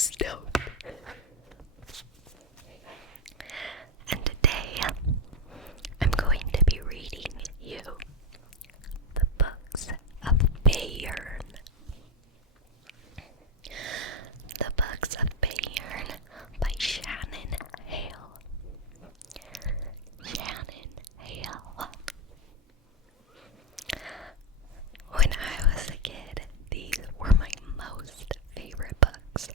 stoked. And today, I'm going to be reading you the books of Bayern. The Books of Bayern by Shannon Hale. Shannon Hale. When I was a kid, these were my most favorite books.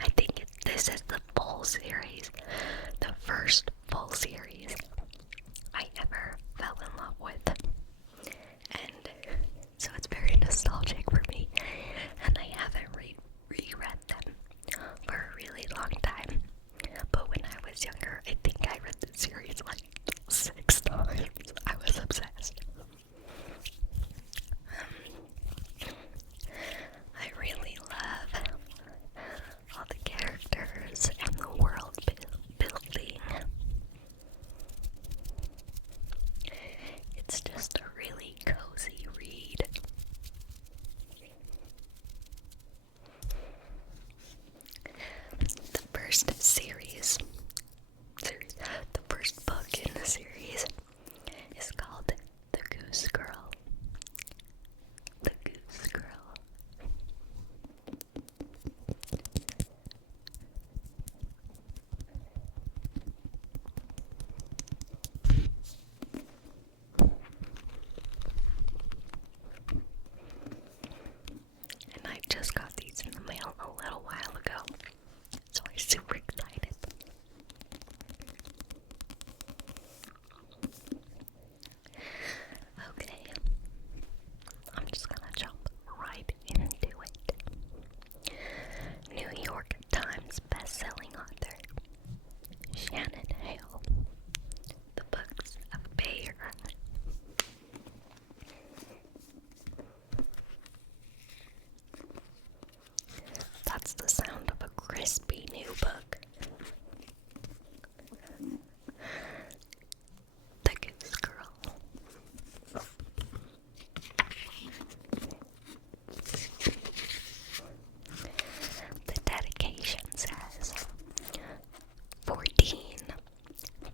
I think this is the full series, the first full series I ever fell in love with. And so it's very nostalgic for me, and I haven't reread them for a really long time. But when I was younger, I think I read the series like 6 times. I was obsessed. I really love all the characters and the world building. It's just a really cozy read. The first book in the series is called The Goose Girl. The Goose Girl. And I just got these in the mail a little while ago, so I'm super excited. Okay, I'm just gonna jump right into it. New York Times bestselling author Shannon Hale. The Books of Bayern. That's the sound of a crispy new book. The Goose Girl. The dedication says, 14,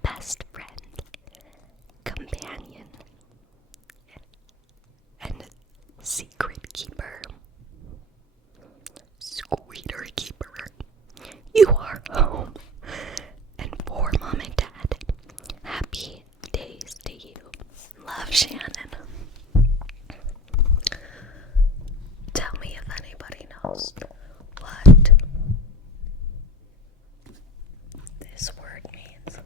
best friend, companion, and secret keeper. Squeater keeper, you are home. And for Mom and Dad, happy days to you. Love, Shannon. Tell me if anybody knows what this word means.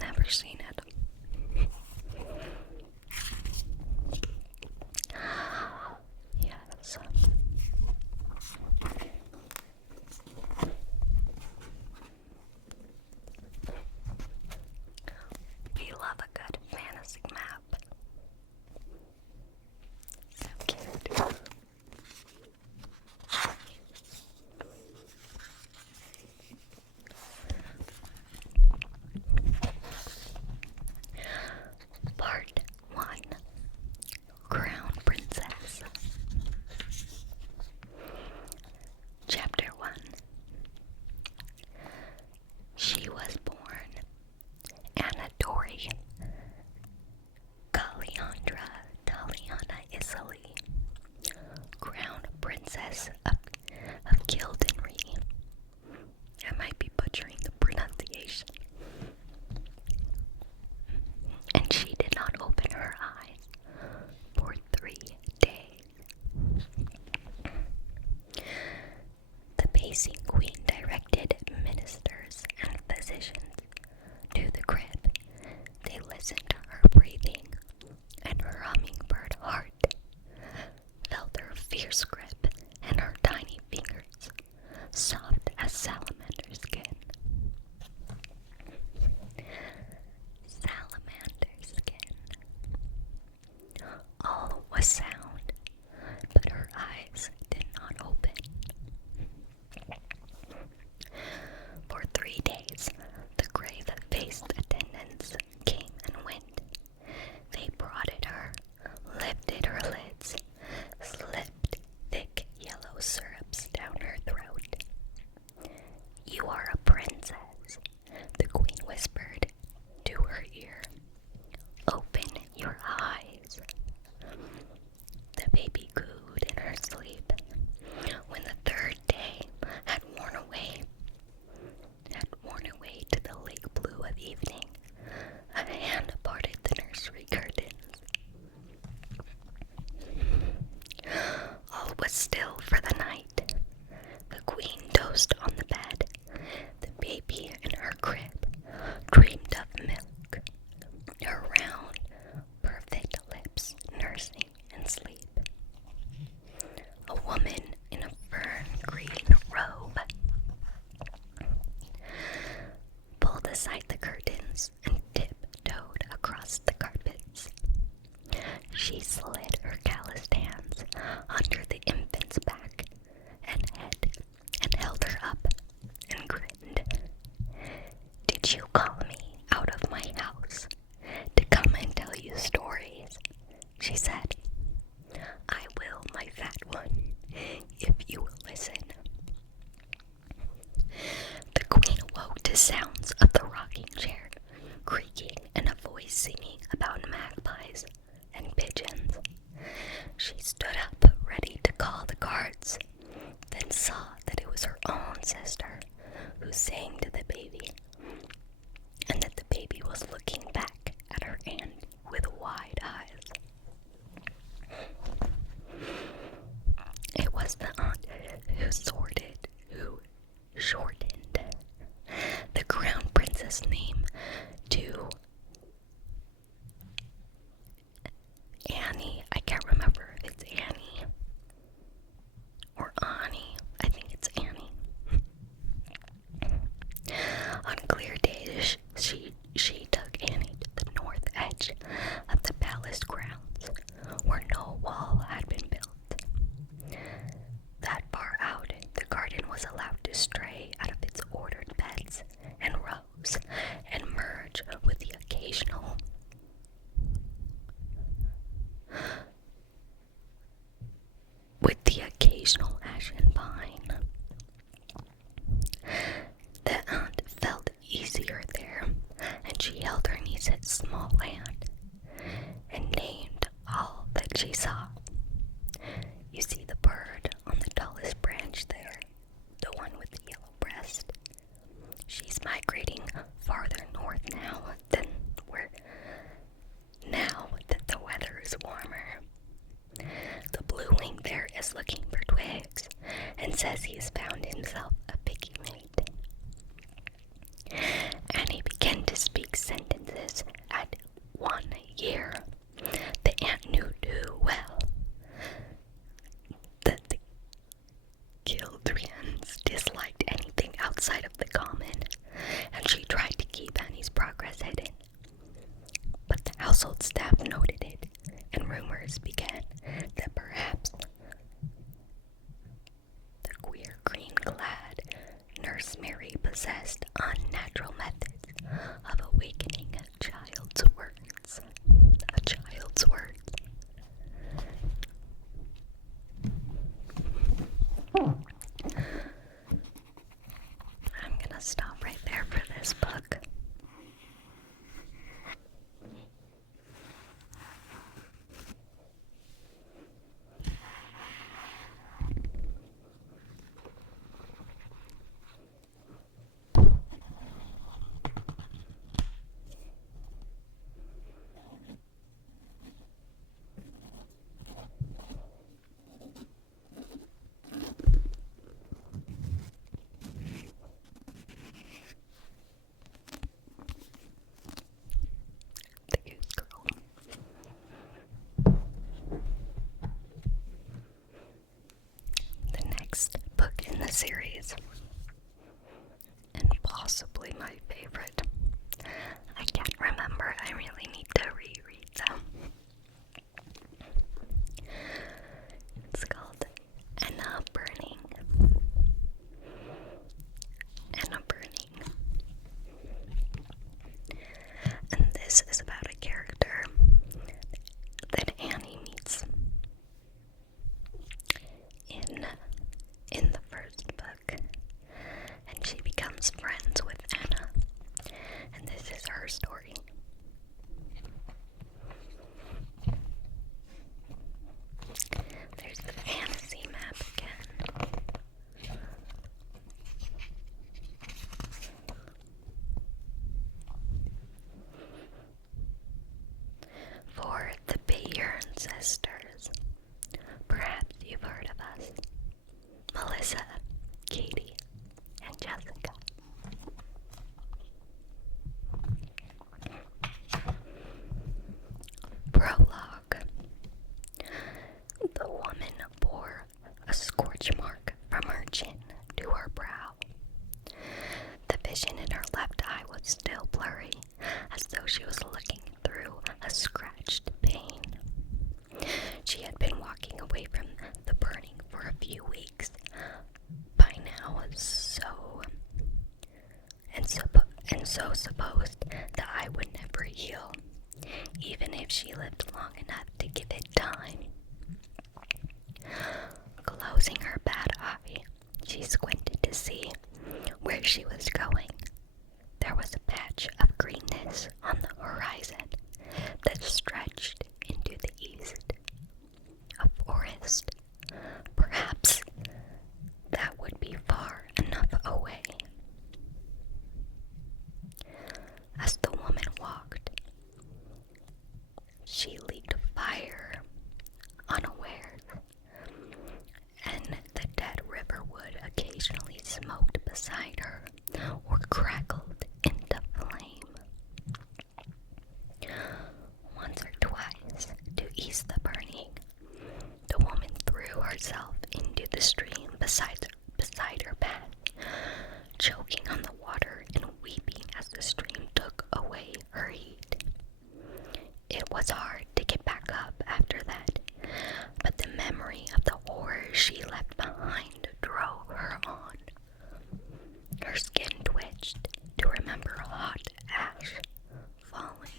Never seen it. Yes. We love a good fantasy map. So cute. Part 1. Crown Princess. Chapter 1. She was born Anna Dori Taliana Italy, Crown Princess of Gildenry. I might be butchering the pronunciation. And she did not open her eyes for 3 days. The pacing queen directed ministers and physicians to the crib. They listened to her breathing, and her hummingbird heart felt her fierce grip and her tiny fingers, soft as salamander skin. Salamander skin. All was sound, but her eyes did not open. For 3 days, the grave-faced attendants came and went. They prodded her, lifted her lids, slipped thick was still for the night. The queen dozed on the bed. The baby in her crib dreamed of milk, her round, perfect lips nursing in sleep. A woman in a fern green robe pulled aside the curtains and tiptoed across the carpets. She slid her calloused hands under the infant's back and head and held her up and grinned. "Did you call me out of my house to come and tell you stories?" she said. "I will, my fat one, if you will listen." The queen awoke to sounds of the rocking chair creaking and a voice singing about magpies and pigeons. She stood up, ready to call the guards, then saw that it was her own sister who sang to the baby, and that the baby was looking back at her aunt with wide eyes. It was the aunt who shortened the crown princess name to Annie. I can't remember if it's Annie or Annie. I think it's Annie. On clear days, she took Annie to the north edge of the palace grounds, where no wall had been built. That far out, the garden was allowed to stray out of its ordered beds and rows and merge with the occasional ashen pine. The aunt felt easier there, and she held her niece's small hand and named all that she saw. "You see the bird on the tallest branch there, the one with the yellow breast? She's migrating farther north now that the weather is warmer. The blue wing there is looking for twigs and says he has found himself a picky mate." And he began to speak sentences at 1 year. The aunt knew too well that the Gildrians disliked anything outside of the common, and she tried to keep Annie's progress hidden. But the household staff noted it, and rumors began that perhaps the queer green-clad Nurse Mary possessed unnatural methods of awakening a child's words. I'm gonna stop right there for this book. The Goose Girl. The next book in the series, and possibly my favorite. I can't remember. I really need to reread them. It's called Renna Burning. And this is about a character that Annie meets in the first book, and she becomes friends with Anna, and this is her story. Melissa, Katie, and Jessica. Prologue. The woman bore a scorch mark from her chin to her brow. The vision in her left eye was still blurry, as though she was looking through a scratched pane. She had been walking away from the burning for a few weeks by now, so supposed the eye would never heal, even if she lived long enough to give it time. Closing her bad eye, she squinted to see where she was going. There was a patch of greenness on the horizon that stretched into the east. A forest. Perhaps that would be far enough away. As the woman walked, she leaped fire unawares, and the dead river wood occasionally smoked beside her or crackled into flame. Once or twice, to ease the burning, the woman threw herself into the stream beside her path, choking on the water and weeping as the stream took away her heat. It was hard to get back up after that, but the memory of the horror she left behind drove her on. Her skin twitched to remember hot ash falling.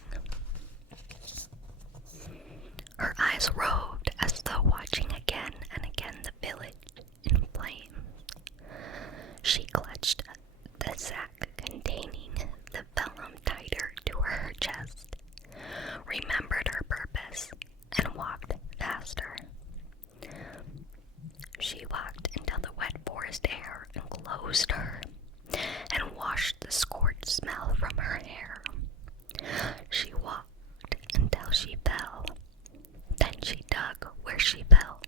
Her eyes roved as though watching again and again the village in flames. She clutched the sack containing the vellum tighter to her chest, remembered her purpose, and walked faster. She walked until the wet forest air enclosed her and washed the scorched smell from her hair. She walked until she fell. Then she dug where she fell,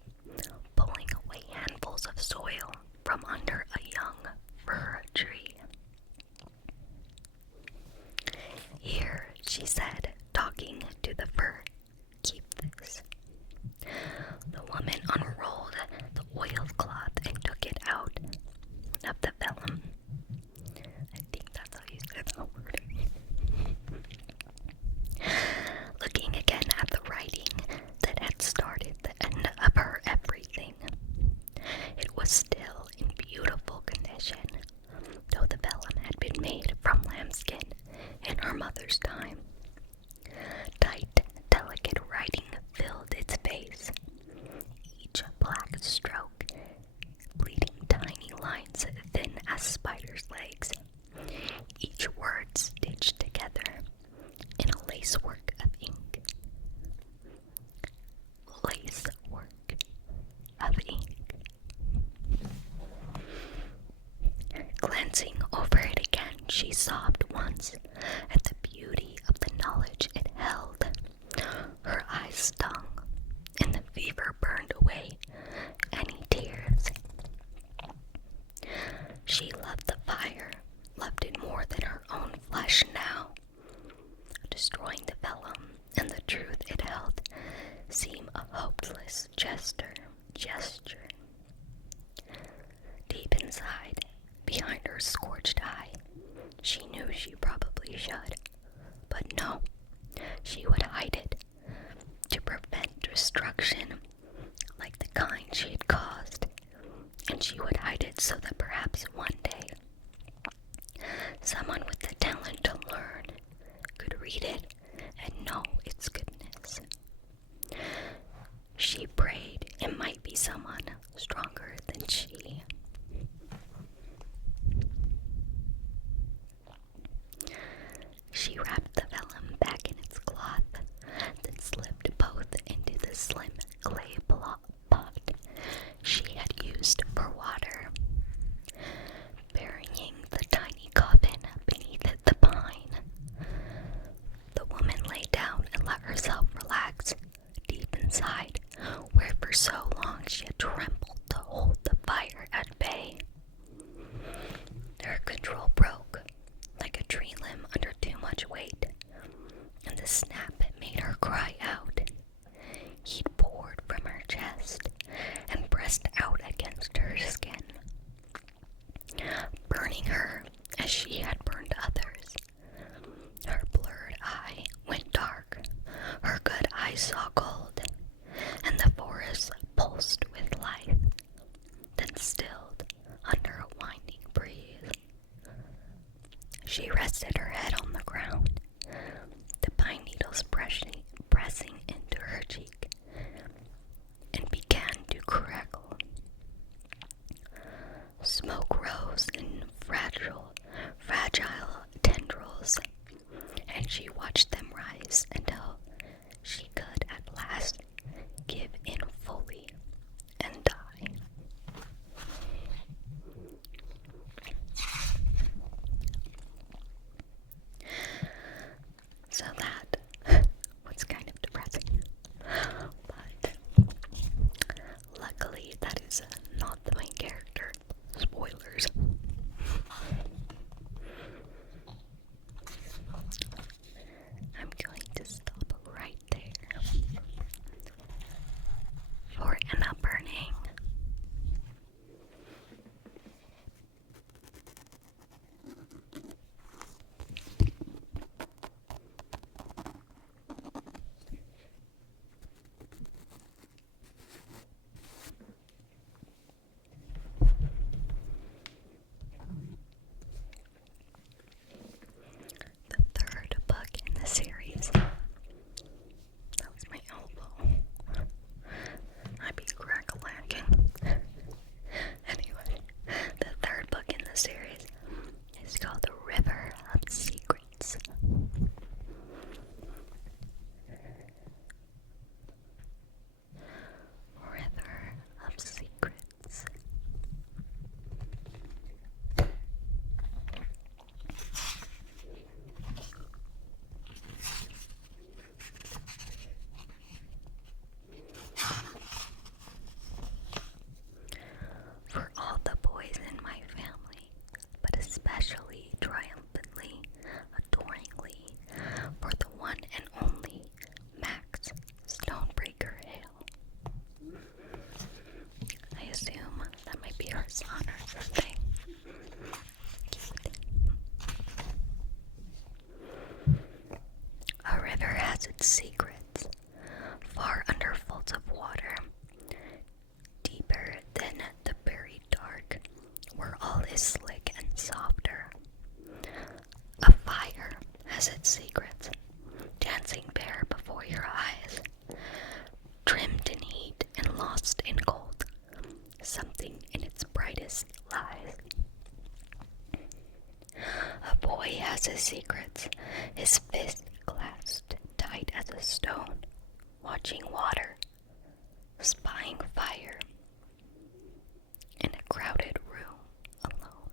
pulling away handfuls of soil from under a young fir tree. "Here," she said, talking to the fir, "keep this." The woman unrolled the oilcloth and took it out of the vellum. I think that's how you say that word. Looking again at the writing that had started the end of her everything. It was still in beautiful condition, though the vellum had been made from lambskin in her mother's time. Tight, delicate writing filled its face, each black stroke bleeding tiny lines thin as spiders' legs, each word stitched together in a lacework of ink. Lacework of ink. Glancing over it again, she sobbed once at the beauty of the knowledge it held. Her eyes stung, and the fever burned away any tears. She loved the fire, loved it more than her own flesh now. Destroying the vellum and the truth it held seemed a hopeless gesture. Deep inside, behind her scorched eye, she knew she probably should, but no, she would hide it to prevent destruction like the kind she had caused, and she would hide it so that perhaps one day someone with the talent to learn could read it and know its goodness. She prayed it might be someone stronger than she. She wrapped the vellum back in its cloth, then slipped both into the slim clay pot she had used for water, burying the tiny coffin beneath the pine. The woman lay down and let herself relax deep inside, where for so long she had trembled to hold the fire at bay. Her control broke, like a tree limb under too much weight, and the snap made her cry out. Heat poured from her chest and pressed out against her skin, burning her as she had burned others. Her blurred eye went dark, her good eyes saw gold, and the forest pulsed with life, then stilled under a winding breeze. She rested her head on the ground, the pine needles pressing into her cheek, and began to crackle. Smoke rose in fragile tendrils, and she watched them rise until she could at last give in fully and die. So that was kind of depressing, but luckily that is not the main character. Spoilers. I'm going to stop right there for Renna burning. The third book in the series. That was my elbow. I be crack-a-lacking. Anyway, the third book in the series is called The River of Secrets. River of Secrets. For all the boys in my family, but especially triumphantly, adoringly, for the one and only Max Stonebreaker Hale. I assume that might be her son or something. Cute. A river has its secrets, far under folds of water, deeper than the buried dark, where all is slick and softer. A fire has its secrets, dancing bare before your eyes, trimmed in heat and lost in cold, something in its brightest lies. A boy has his secrets, his fist clasped tight as a stone, watching water, spying fire, in a crowded room alone.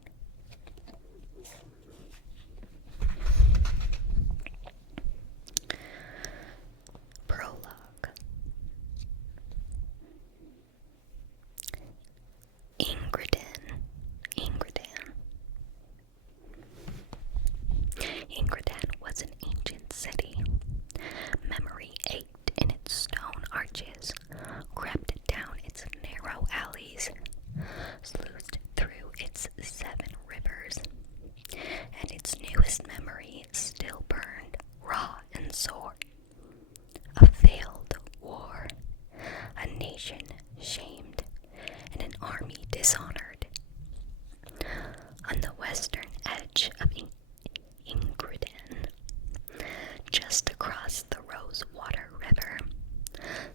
Prologue. Ingridin was an ancient city. Memory ached in its stone arches, crept down its narrow alleys, sluiced through its 7 rivers, and its newest memory still burned, raw and sore. A failed war, a nation shamed, and an army dishonored. On the western edge of Ingridin, just across the Rosewater River,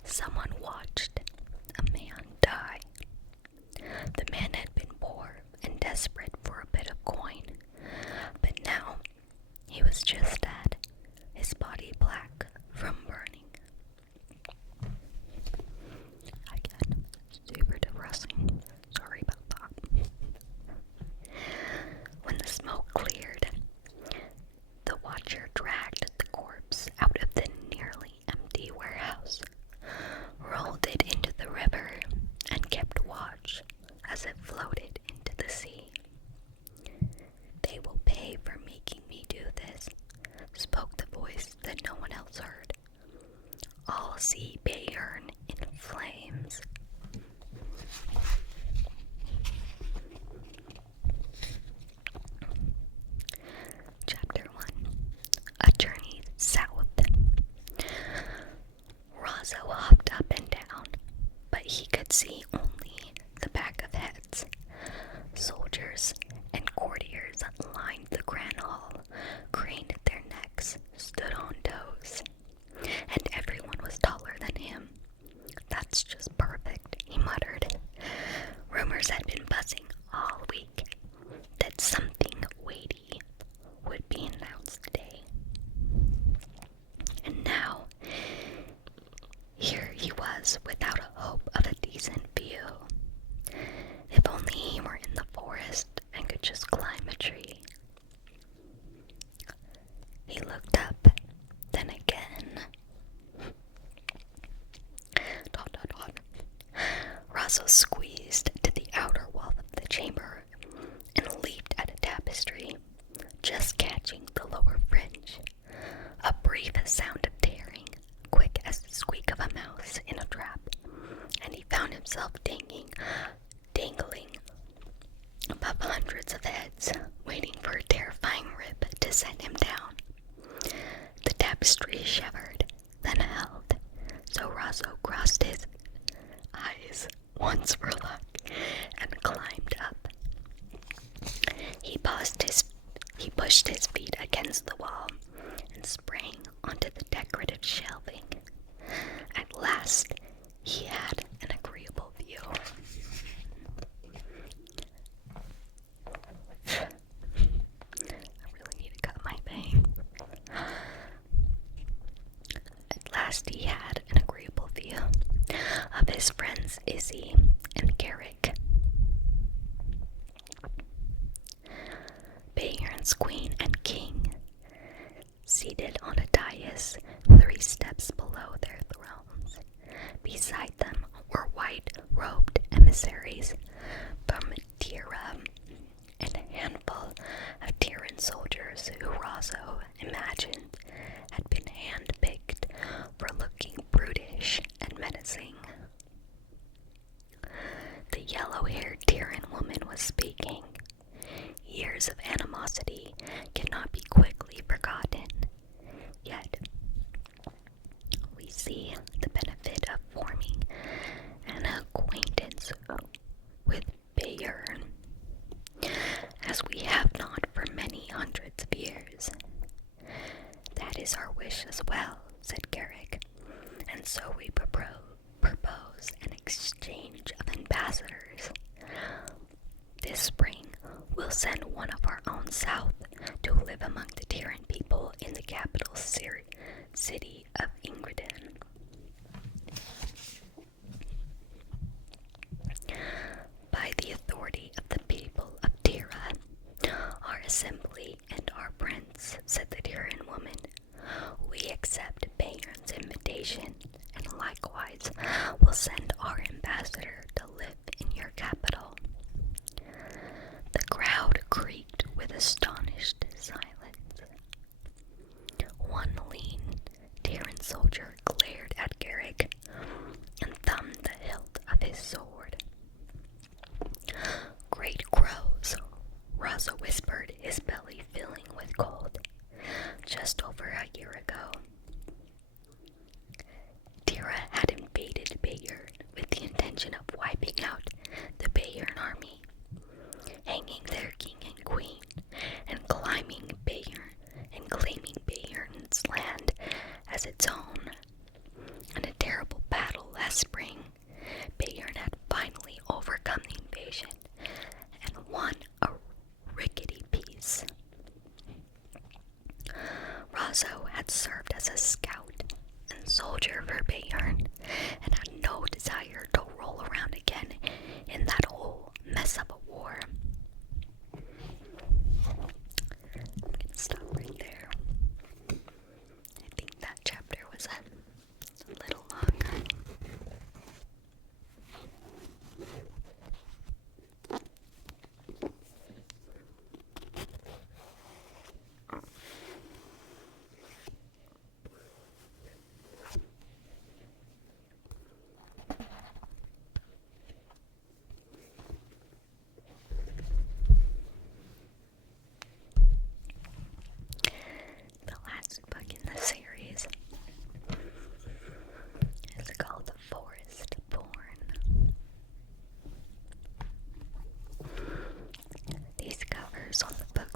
someone watched a man die. The man had been poor and desperate for a bit of coin, but now he was just dead, his body black from burning. Again, super depressing. Sorry about that. When the smoke cleared as it floated into the sea. "They will pay for making me do this," spoke the voice that no one else heard. "I'll see Bayern in flames." Chapter 1. A Journey South. Rozzo hopped up and down, but he could see only the back of heads. Soldiers and courtiers lined the grand hall, craned their necks, stood on toes, and everyone was taller than him. "That's just perfect," he muttered. Rumors had been buzzing all week that something weighty would be announced today. And now, here he was without a hope of a decent view. If only he were in the forest and could just climb a tree. He looked up, then again. Dot, dot, dot. Rozzo squeezed to the outer wall of the chamber and leaped at a tapestry, just catching the lower fringe. A brief sound of tearing, quick as the squeak of a mouse in a trap, and he found himself dangling above hundreds of heads, waiting for a terrifying rip to send him down. The tapestry shivered, then held, so Rozzo crossed his eyes once for luck and climbed up. He pushed his feet against the wall and sprang onto the decorative shelving. At last, he had an agreeable view. I really need to cut my bangs. At last, he had an agreeable view of his friends Izzy and Garrick. Bayern's queen and king, seated on a dais 3 steps below their thrones. Beside them were white-robed emissaries from Tira and a handful of Tiran soldiers who Rozzo imagined had been hand-picked for looking brutish and menacing. The yellow-haired Tiran woman was speaking. Years of animosity cannot be quickly forgotten. Yet, we see the benefit of forming an acquaintance with Bayern, as we have not for many hundreds of years. "That is our wish as well," said Garrick, "and so we propose an exchange of ambassadors. This spring, we'll send one of our own south to live among the Tiran people in the capital city of Ingridin. By the authority of the people of Tira, our assembly and our prince," said the Tiran woman, "we accept Bayern's invitation, and likewise will send our ambassador to live in your capital." The crowd creaked with astonishment.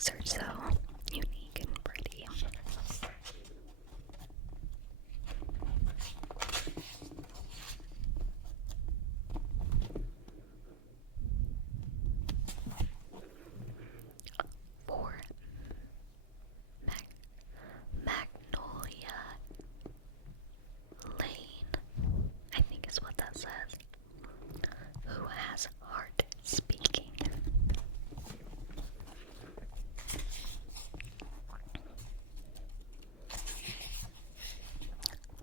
dogs are so unique and pretty. For Magnolia Lane, I think is what that says. Who has heart speaking?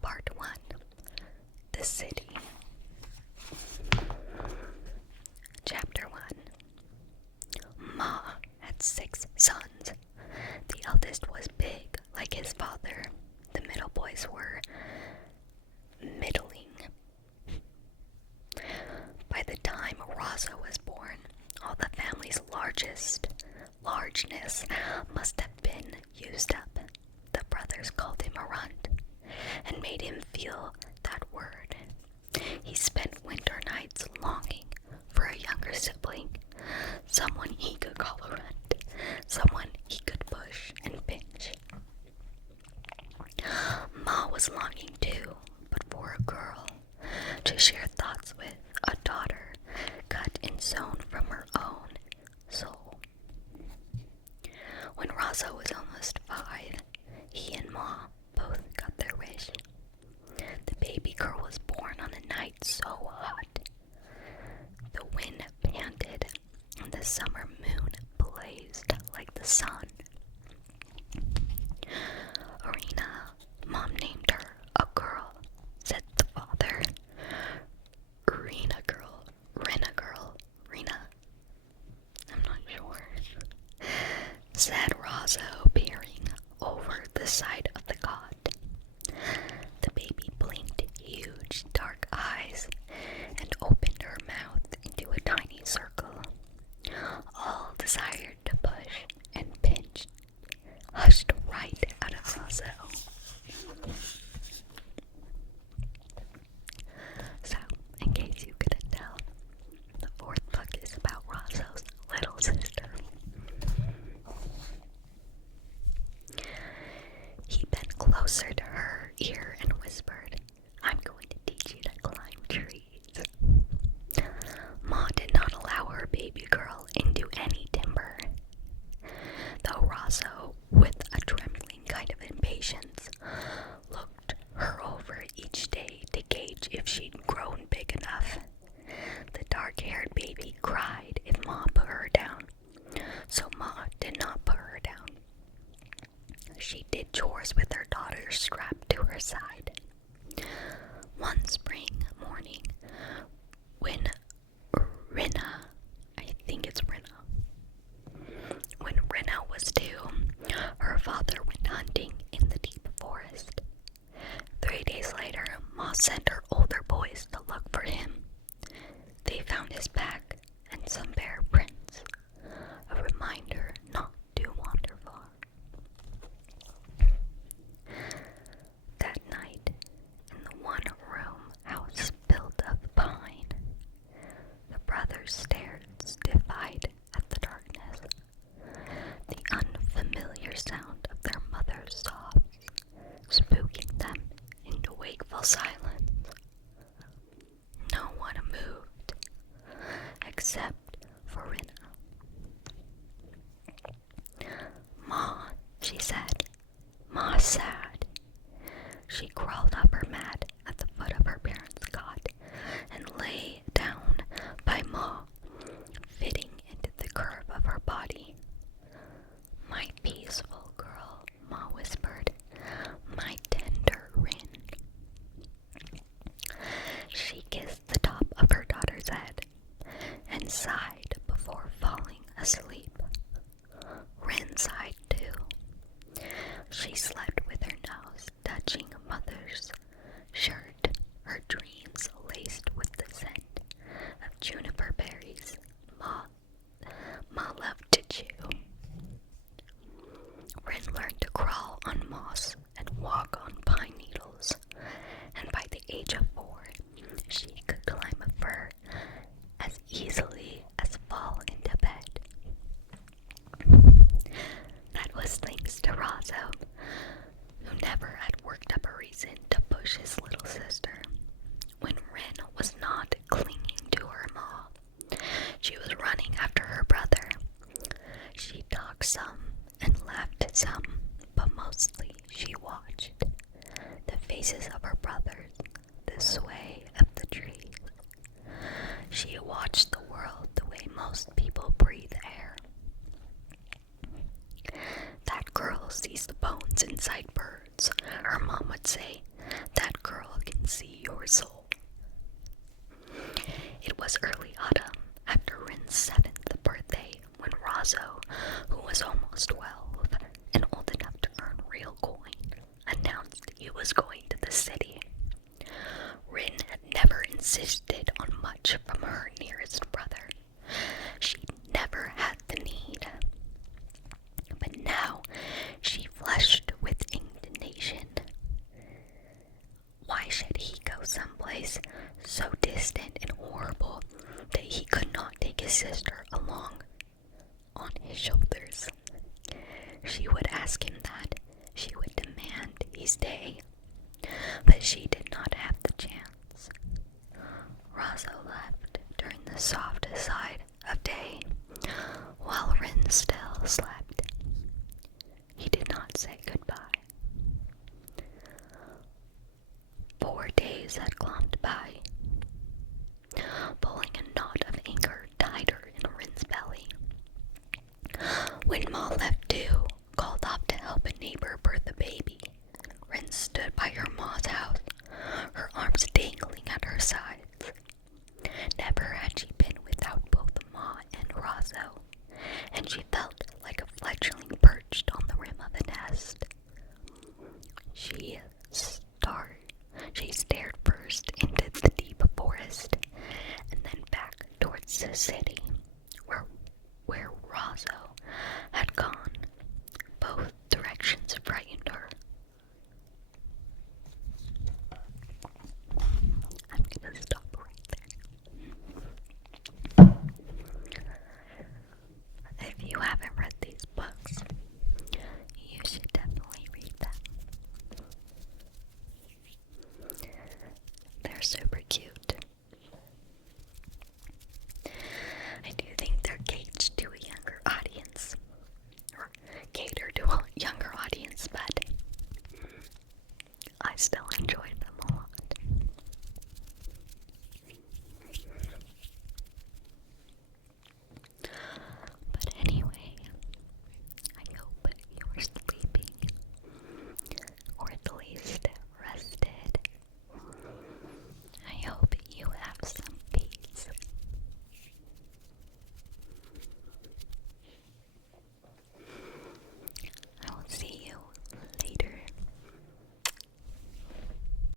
Part 1. The City. Chapter 1. Ma had 6 sons. The eldest was big, like his father. The middle boys were middling. By the time Raza was born, all the family's largeness must have been used up. The brothers called him a runt and made him feel that word. He spent winter nights longing for a younger sibling, someone he could call a runt, someone he could push and pinch. Ma was longing too, but for a girl to share thoughts with, a daughter cut and sewn from her own soul. When Raza was almost 5, he and Ma both got their wish. The baby girl was born on a night so hot. The wind panted and the summer moon blazed like the sun. Renna, Mom named her a girl, said the father. Renna girl, Renna. I'm not sure. Said Raza, peering over the side of the cot. The baby blinked huge dark eyes and opened her mouth into a tiny circle. All desired to push and pinch hushed right out of Raza. So, in case you couldn't tell, the 4th book is about Raza's little sister. He bent closer to her ear and whispered, "I'm going to teach you to climb trees." Ma did not allow her baby girl into any timber, though Raza, with a trembling kind of impatience, looked her over each day to gauge if she'd grown big enough. The dark-haired baby cried if Ma put her down, so Ma did not put her down. She did chores with her daughter strapped to her side. One spring morning, when Renna, when Renna was 2, her father went hunting in the deep forest. 3 days later, Ma sent her older boys to look for him. They found his pack and some bear prints, a reminder not to wander far. That night, in the one-room house built of pine, the brothers stared stiff-eyed at the darkness. The unfamiliar sound of their mother's sobs spooking them into wakeful silence. No one moved, except for Renna. "Ma," she said. "Ma's sad." She crawled up her mat at the foot of her parents' cot and lay down by Ma, fitting into the curve of her body. "My peaceful girl," Ma whispered. "My tender Rin." She kissed the top of her daughter's head and sighed before falling asleep. Rin sighed too. She slept with her nose touching Mother's shirt, her dreams laced with the scent of juniper berries Ma loved to chew. Rin learned to crawl on moss and walk on pine needles, and by the age of 4, she could climb a fir as easily as fall into bed. some and laughed at some, but mostly she watched the faces of her brothers, the sway of the trees. She watched the world the way most people breathe air. That girl sees the bones inside birds, her mom would say. That girl can see your soul. It was early autumn, after Ren's 7th birthday, when Rozzo, who was almost 12 and old enough to earn real coin, announced he was going to the city. Ren had never insisted on much from her nearest brother. She never had the need. But now she flushed with indignation. Why should he go someplace so distant and horrible that he could not take his sister along on his shoulders? She would ask him that. She would demand he stay. But she did not have the chance. Rozzo left during the soft side of day, while Ren still slept. He did not say goodbye. 4 days had glided by, pulling a knot of anger tighter in Ren's belly. When Ma left too, called off to help a neighbor birth a baby, Ren stood by her Ma's house, her arms dangling at her sides. Never had she been without both Ma and Rozzo, and she felt like a fledgling perched on the rim of a nest. She stared first into the deep forest, and then back towards the city, where Rozzo had gone. Both directions frightened